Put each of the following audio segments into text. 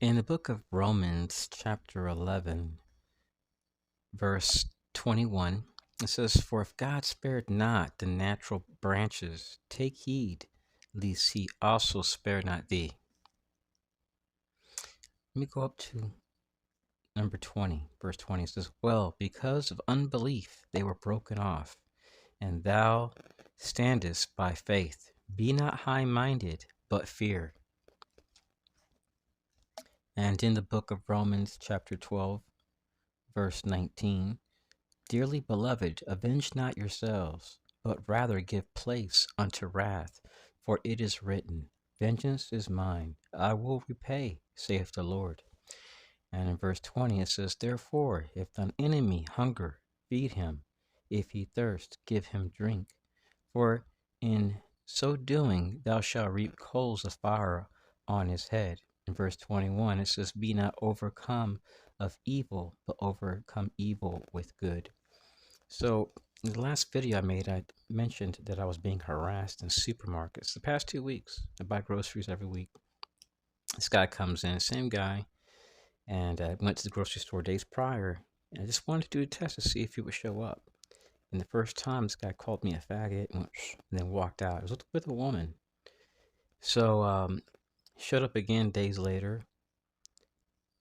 In the book of Romans, chapter 11, verse 21, it says, "For if God spared not the natural branches, take heed, lest he also spare not thee." Let me go up to number 20, verse 20. It says, "Well, because of unbelief they were broken off, and thou standest by faith. Be not high-minded, but fear." And in the book of Romans, chapter 12, verse 19, "Dearly beloved, avenge not yourselves, but rather give place unto wrath. For it is written, Vengeance is mine, I will repay, saith the Lord." And in verse 20 it says, "Therefore, if thine enemy hunger, feed him. If he thirst, give him drink. For in so doing thou shalt reap coals of fire on his head." In verse 21 it says, "Be not overcome of evil, but overcome evil with good." So in the last video I made, I mentioned that I was being harassed in supermarkets. The past 2 weeks, I buy groceries every week. This guy comes in, same guy, and I went to the grocery store days prior, and I just wanted to do a test to see if he would show up. And the first time, this guy called me a faggot and then walked out. It was with a woman. So he showed up again days later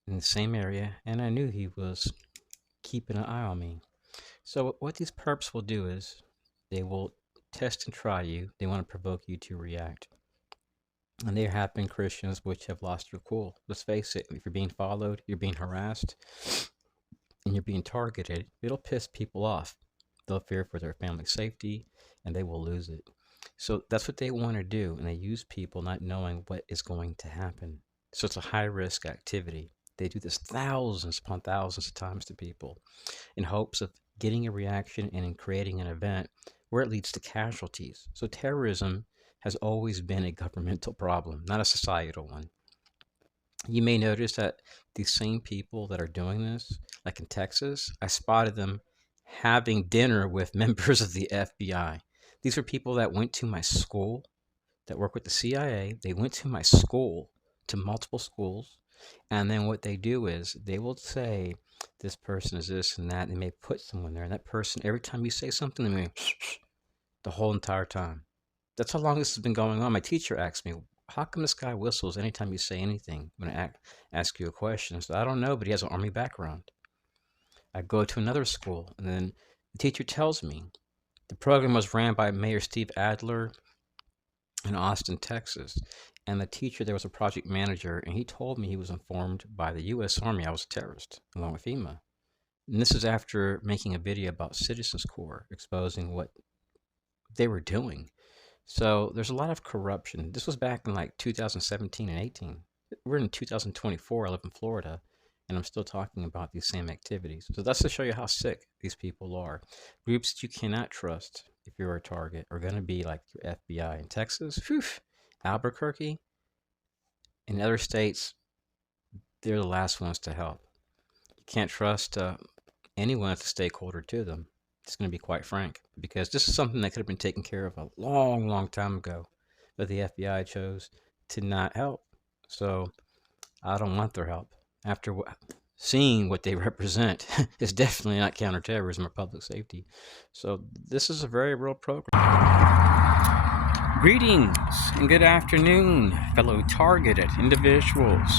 in the same area, and I knew he was keeping an eye on me. So what these perps will do is they will test and try you. They want to provoke you to react. And there have been Christians which have lost their cool. Let's face it, if you're being followed, you're being harassed, and you're being targeted, it'll piss people off. They'll fear for their family's safety, and they will lose it. So that's what they want to do, and they use people not knowing what is going to happen. So it's a high-risk activity. They do this thousands upon thousands of times to people in hopes of getting a reaction and in creating an event where it leads to casualties. So terrorism has always been a governmental problem, not a societal one. You may notice that these same people that are doing this, like in Texas, I spotted them having dinner with members of the FBI. These are people that went to my school, that work with the CIA. They went to my school, to multiple schools, and then what they do is they will say, this person is this and that, and they may put someone there, and that person, every time you say something, they may the whole entire time. That's how long this has been going on. My teacher asked me, "How come this guy whistles anytime you say anything when I ask you a question?" So I don't know, but he has an Army background. I go to another school, and then the teacher tells me the program was ran by Mayor Steve Adler in Austin, Texas. And the teacher there was a project manager, and he told me he was informed by the U.S. Army I was a terrorist, along with FEMA. And this is after making a video about Citizens Corps, exposing what they were doing. So there's a lot of corruption. This was back in like 2017 and 18. We're in 2024. I live in Florida, and I'm still talking about these same activities. So that's to show you how sick these people are. Groups that you cannot trust if you're a target are going to be like your FBI in Texas, Albuquerque, in other states. They're the last ones to help. You can't trust anyone as a stakeholder to them. It's going to be quite frank, because this is something that could have been taken care of a long, long time ago, but the FBI chose to not help. So I don't want their help. After seeing what they represent, it's definitely not counterterrorism or public safety. So this is a very real program. Greetings and good afternoon, fellow targeted individuals.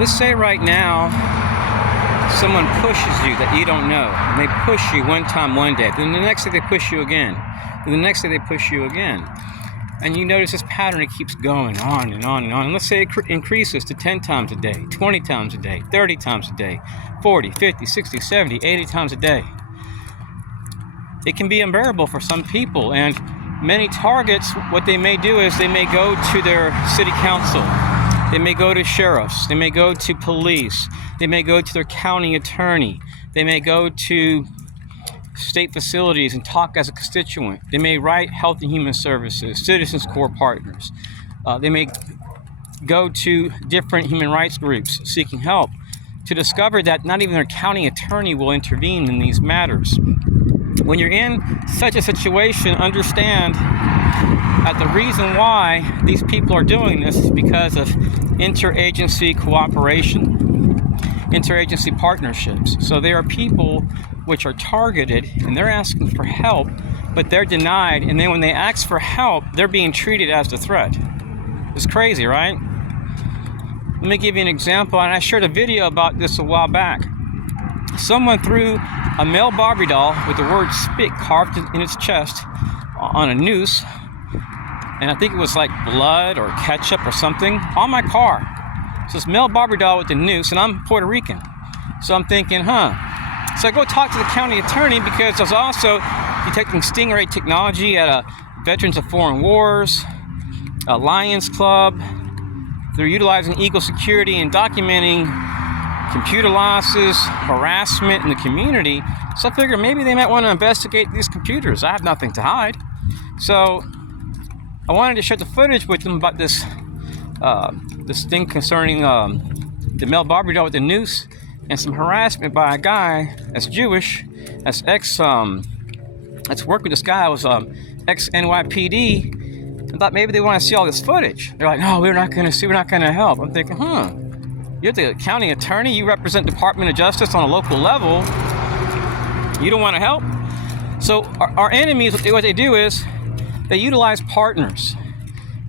Let's say right now, someone pushes you that you don't know. And they push you one time one day, then the next day they push you again, then the next day they push you again. And you notice this pattern, it keeps going on and on and on. And let's say it increases to 10 times a day, 20 times a day, 30 times a day, 40, 50, 60, 70, 80 times a day. It can be unbearable for some people, and many targets, what they may do is they may go to their city council, they may go to sheriffs, they may go to police, they may go to their county attorney, they may go to state facilities and talk as a constituent. They may write Health and Human Services, Citizens Corps partners. They may go to different human rights groups seeking help to discover that not even their county attorney will intervene in these matters. When you're in such a situation, understand that the reason why these people are doing this is because of interagency cooperation, interagency partnerships. So there are people which are targeted and they're asking for help, but they're denied, and then when they ask for help, they're being treated as the threat. It's crazy, right? Let me give you an example, and I shared a video about this a while back. Someone threw a male Barbie doll with the word spit carved in its chest on a noose, and I think it was like blood or ketchup or something, on my car. So this male Barbie doll with the noose, and I'm Puerto Rican. So I'm thinking, So I go talk to the county attorney because I was also detecting stingray technology at a Veterans of Foreign Wars, a Lions Club. They're utilizing Eagle Security and documenting computer losses, harassment in the community. So I figured maybe they might want to investigate these computers. I have nothing to hide. So I wanted to share the footage with them about this thing concerning the male Barbie doll with the noose and some harassment by a guy that's Jewish, that's that's worked with this guy, was ex-NYPD. I thought maybe they want to see all this footage. They're like, no, we're not going to see, we're not going to help. I'm thinking, you're the county attorney, you represent Department of Justice on a local level. You don't want to help? So our enemies, what they do is they utilize partners.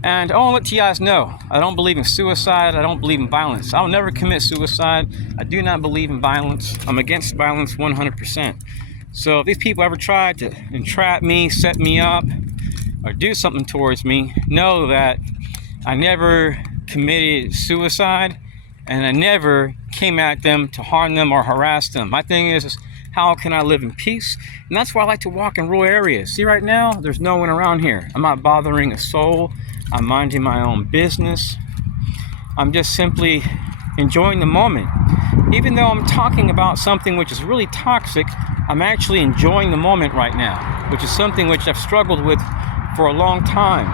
And I want to let you guys know, I don't believe in suicide. I don't believe in violence. I'll never commit suicide. I do not believe in violence. I'm against violence 100%. So if these people ever try to entrap me, set me up, or do something towards me, know that I never committed suicide and I never came at them to harm them or harass them. My thing is how can I live in peace? And that's why I like to walk in rural areas. See, right now, there's no one around here. I'm not bothering a soul. I'm minding my own business. I'm just simply enjoying the moment. Even though I'm talking about something which is really toxic, I'm actually enjoying the moment right now, which is something which I've struggled with for a long time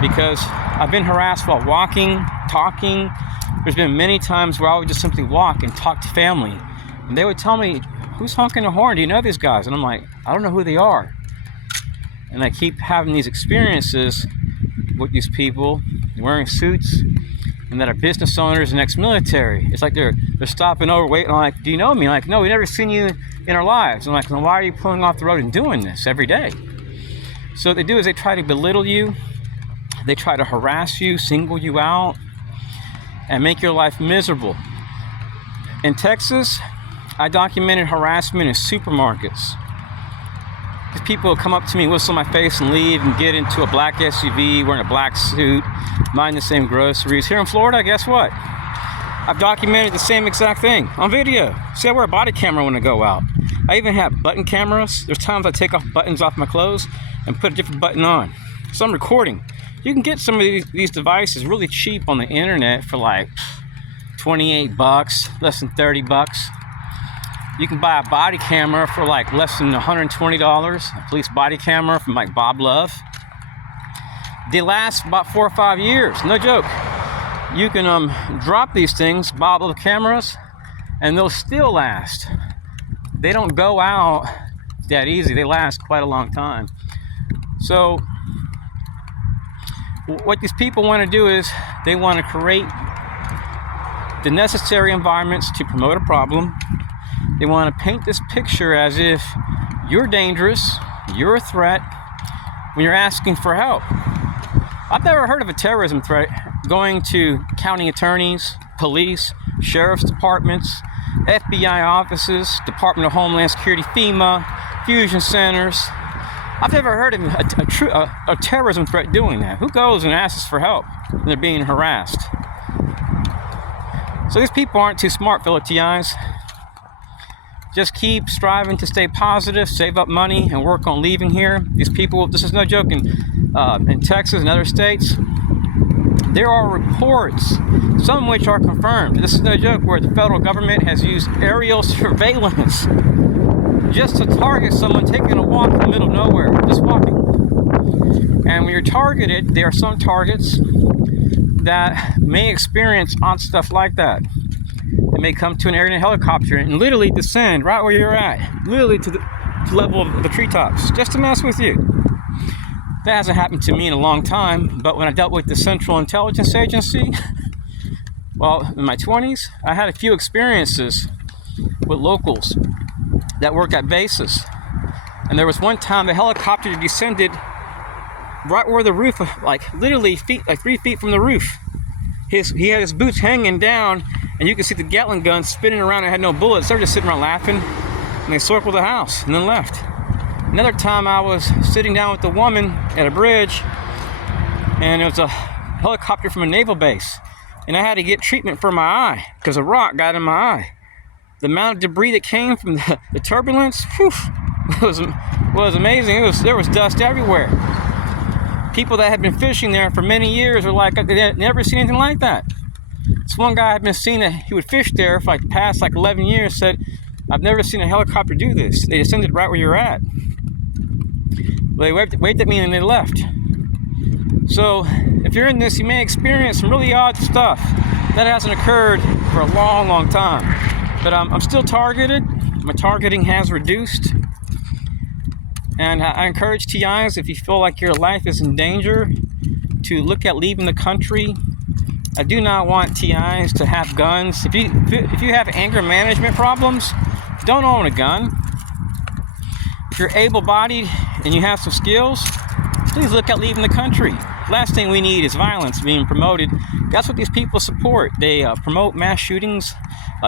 because I've been harassed while walking, talking. There's been many times where I would just simply walk and talk to family, and they would tell me, who's honking the horn? Do you know these guys? And I'm like, I don't know who they are. And I keep having these experiences with these people wearing suits and that are business owners and ex-military. It's like they're stopping over, waiting. I'm like, do you know me? I'm like, no, we never seen you in our lives. I'm like, then why are you pulling off the road and doing this every day? So what they do is they try to belittle you. They try to harass you, single you out, and make your life miserable. In Texas, I documented harassment in supermarkets. These people will come up to me, whistle my face, and leave and get into a black SUV, wearing a black suit, buying the same groceries. Here in Florida, guess what? I've documented the same exact thing on video. See, I wear a body camera when I go out. I even have button cameras. There's times I take off buttons off my clothes and put a different button on. So I'm recording. You can get some of these devices really cheap on the internet for like $28, less than $30. You can buy a body camera for like less than $120, a police body camera from like Bob Love. They last about 4 or 5 years, no joke. You can drop these things, Bob Love cameras, and they'll still last. They don't go out that easy. They last quite a long time. So what these people want to do is they want to create the necessary environments to promote a problem. They want to paint this picture as if you're dangerous, you're a threat when you're asking for help. I've never heard of a terrorism threat going to county attorneys, police, sheriff's departments, FBI offices, Department of Homeland Security, FEMA, fusion centers. I've never heard of a terrorism threat doing that. Who goes and asks for help when they're being harassed? So these people aren't too smart, fellow TIs. Just keep striving to stay positive, save up money, and work on leaving here. These people, this is no joke, in Texas and other states, there are reports, some of which are confirmed. This is no joke, where the federal government has used aerial surveillance just to target someone taking a walk in the middle of nowhere, just walking. And when you're targeted, there are some targets that may experience odd stuff like that. They may come to an area in a helicopter and literally descend right where you're at, literally to the level of the treetops, just to mess with you. That hasn't happened to me in a long time, but when I dealt with the Central Intelligence Agency, well, in my 20s, I had a few experiences with locals that work at bases. And there was one time the helicopter descended right where the roof, like literally 3 feet from the roof. He had his boots hanging down, and you could see the Gatling gun spinning around and had no bullets. They were just sitting around laughing, and they circled the house and then left. Another time I was sitting down with a woman at a bridge, and it was a helicopter from a naval base, and I had to get treatment for my eye because a rock got in my eye. The amount of debris that came from the turbulence, whew, was amazing. There was dust everywhere. People that had been fishing there for many years were like, they had never seen anything like that. This one guy had been seeing that he would fish there for the past 11 years, said, I've never seen a helicopter do this. They descended right where you're at. They waved at me and they left. So if you're in this, you may experience some really odd stuff. That hasn't occurred for a long, long time. But I'm still targeted. My targeting has reduced. And I encourage TIs, if you feel like your life is in danger, to look at leaving the country. I do not want TIs to have guns. If you have anger management problems, don't own a gun. If you're able-bodied and you have some skills, please look at leaving the country. Last thing we need is violence being promoted. That's what these people support. They promote mass shootings,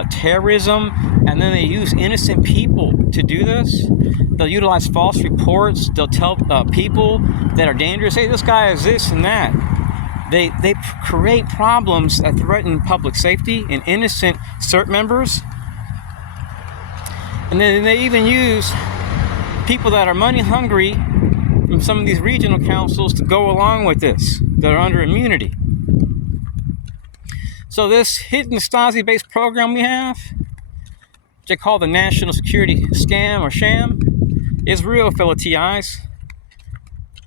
terrorism, and then they use innocent people to do this. They'll utilize false reports. They'll tell people that are dangerous, hey, this guy is this and that. They create problems that threaten public safety and innocent CERT members. And then they even use people that are money hungry from some of these regional councils to go along with this, that are under immunity. So this hidden Stasi-based program we have, which they call the National Security Scam or Sham, is real, fellow TIs.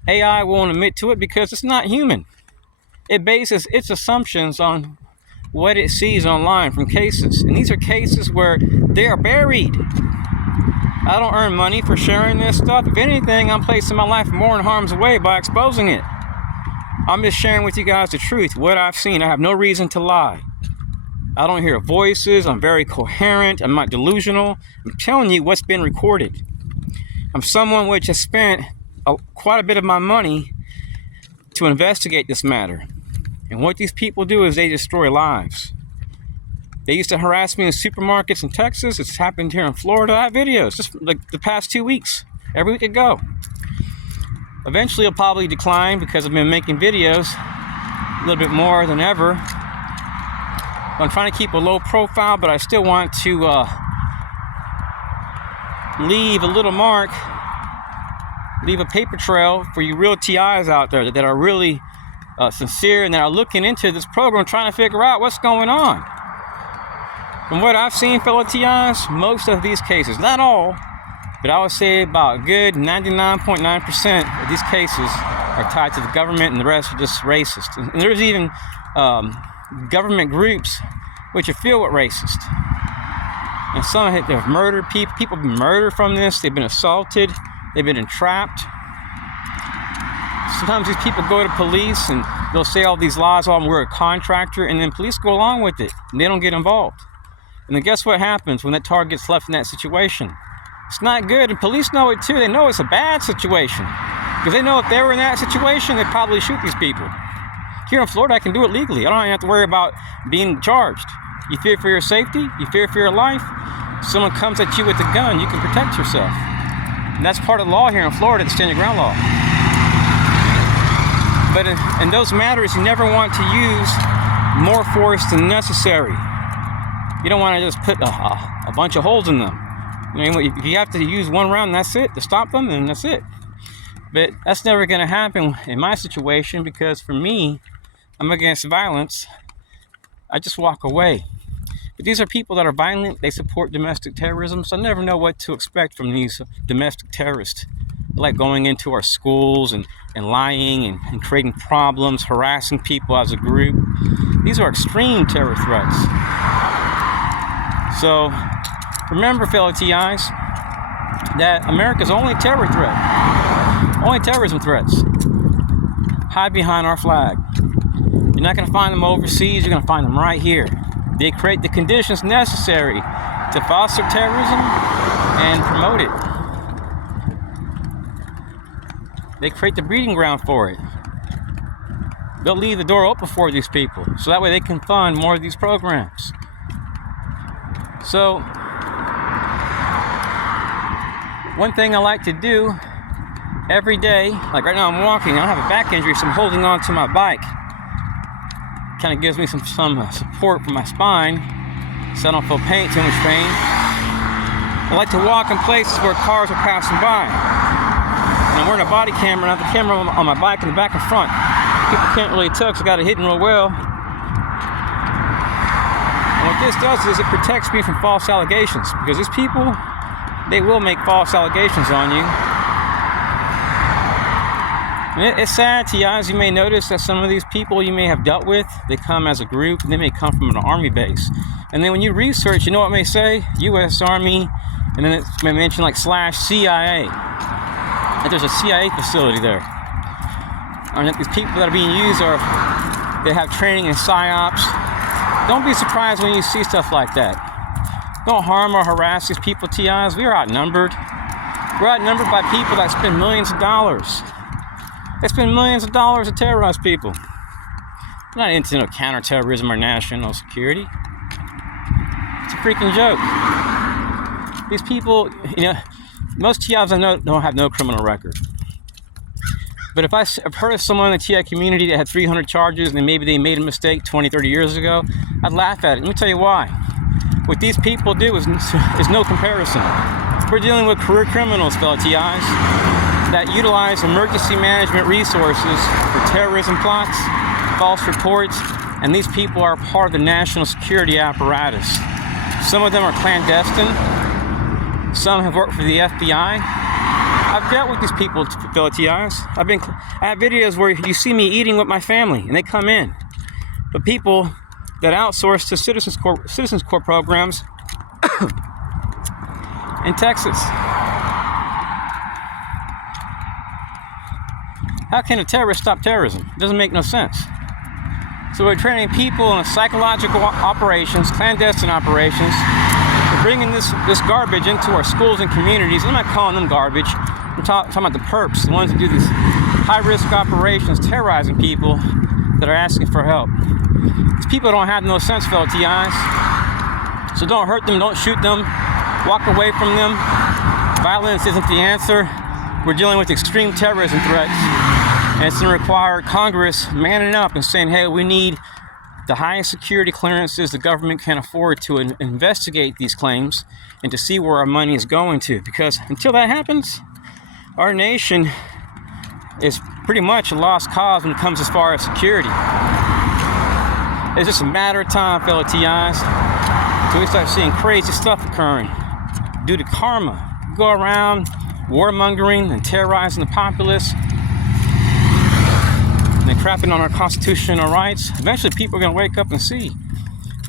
AI won't admit to it because it's not human. It bases its assumptions on what it sees online from cases. And these are cases where they are buried. I don't earn money for sharing this stuff. If anything, I'm placing my life more in harm's way by exposing it. I'm just sharing with you guys the truth, what I've seen. I have no reason to lie. I don't hear voices. I'm very coherent. I'm not delusional. I'm telling you what's been recorded. I'm someone which has spent quite a bit of my money to investigate this matter. And what these people do is they destroy lives. They used to harass me in supermarkets in Texas. It's happened here in Florida. I have videos just like the past 2 weeks. Every week I go. Eventually it'll probably decline because I've been making videos a little bit more than ever. I'm trying to keep a low profile, but I still want to leave a little mark, leave a paper trail for you real TIs out there that are really sincere and that are looking into this program, trying to figure out what's going on. From what I've seen, fellow TIs, most of these cases, not all, but I would say about a good 99.9% of these cases are tied to the government, and the rest are just racist. And there's even government groups which are filled with racist. And some have murdered people. People have been murdered from this. They've been assaulted. They've been entrapped. Sometimes these people go to police and they'll say all these lies, oh, we're a contractor, and then police go along with it and they don't get involved. And then guess what happens when that target gets left in that situation? It's not good, and police know it too. They know it's a bad situation because they know if they were in that situation, they'd probably shoot these people. Here in Florida, I can do it legally. I don't even have to worry about being charged. You fear for your safety, you fear for your life. Someone comes at you with a gun, you can protect yourself. And that's part of the law here in Florida, the stand your ground law. But in those matters, you never want to use more force than necessary. You don't want to just put a bunch of holes in them. I mean, if you have to use one round, that's it, to stop them, then that's it. But that's never going to happen in my situation because for me, I'm against violence. I just walk away. But these are people that are violent. They support domestic terrorism, so I never know what to expect from these domestic terrorists. Like going into our schools and lying and creating problems, harassing people as a group. These are extreme terror threats. So remember, fellow TIs, that America's only terror threat, only terrorism threats, hide behind our flag. You're not going to find them overseas. You're going to find them right here. They create the conditions necessary to foster terrorism and promote it. They create the breeding ground for it. They'll leave the door open for these people, so that way they can fund more of these programs. So, one thing I like to do every day, like right now I'm walking, I don't have a back injury, so I'm holding on to my bike. Kind of gives me some support for my spine, so I don't feel too much pain. I like to walk in places where cars are passing by. And I'm wearing a body camera, and I have the camera on my bike in the back and front. People can't really tell because I got it hidden real well. And what this does is it protects me from false allegations, because these people, they will make false allegations on you. And it's sad to you guys. You may notice that some of these people you may have dealt with, they come as a group, and they may come from an army base. And then when you research, you know what it may say? U.S. Army, and then it may mention like /CIA. That there's a CIA facility there. And that these people that are being used they have training in PSYOPs. Don't be surprised when you see stuff like that. Don't harm or harass these people, TIs. We are outnumbered. We're outnumbered by people that spend millions of dollars. They spend millions of dollars to terrorize people. They're not into no counterterrorism or national security. It's a freaking joke. These people, most TIs I know don't have no criminal record. But if I've heard of someone in the TI community that had 300 charges and maybe they made a mistake 20, 30 years ago, I'd laugh at it. Let me tell you why. What these people do is no comparison. We're dealing with career criminals, fellow TIs, that utilize emergency management resources for terrorism plots, false reports, and these people are part of the national security apparatus. Some of them are clandestine. Some have worked for the FBI. I've dealt with these people, fellow TIs. I have videos where you see me eating with my family, and they come in. But people that outsource to Citizens Corps programs in Texas. How can a terrorist stop terrorism? It doesn't make no sense. So we're training people in psychological operations, clandestine operations. We're bringing this garbage into our schools and communities. I'm not calling them garbage. I'm talking about the perps, the ones that do these high-risk operations, terrorizing people that are asking for help. These people don't have no sense, fellow TIs. So don't hurt them, don't shoot them, walk away from them. Violence isn't the answer. We're dealing with extreme terrorism threats. And it's going to require Congress manning up and saying, hey, we need the highest security clearances the government can afford to investigate these claims and to see where our money is going to. Because until that happens, our nation is pretty much a lost cause when it comes as far as security. It's just a matter of time, fellow TIs, till we start seeing crazy stuff occurring due to karma. Go around warmongering and terrorizing the populace, and then crapping on our Constitution and our rights. Eventually people are going to wake up and see.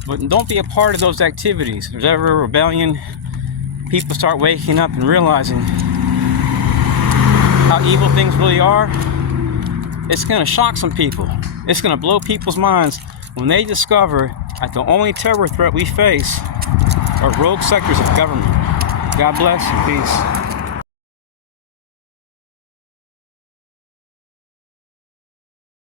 But don't be a part of those activities. If there's ever a rebellion, people start waking up and realizing how evil things really are. It's going to shock some people. It's going to blow people's minds when they discover that the only terror threat we face are rogue sectors of government. God bless and peace.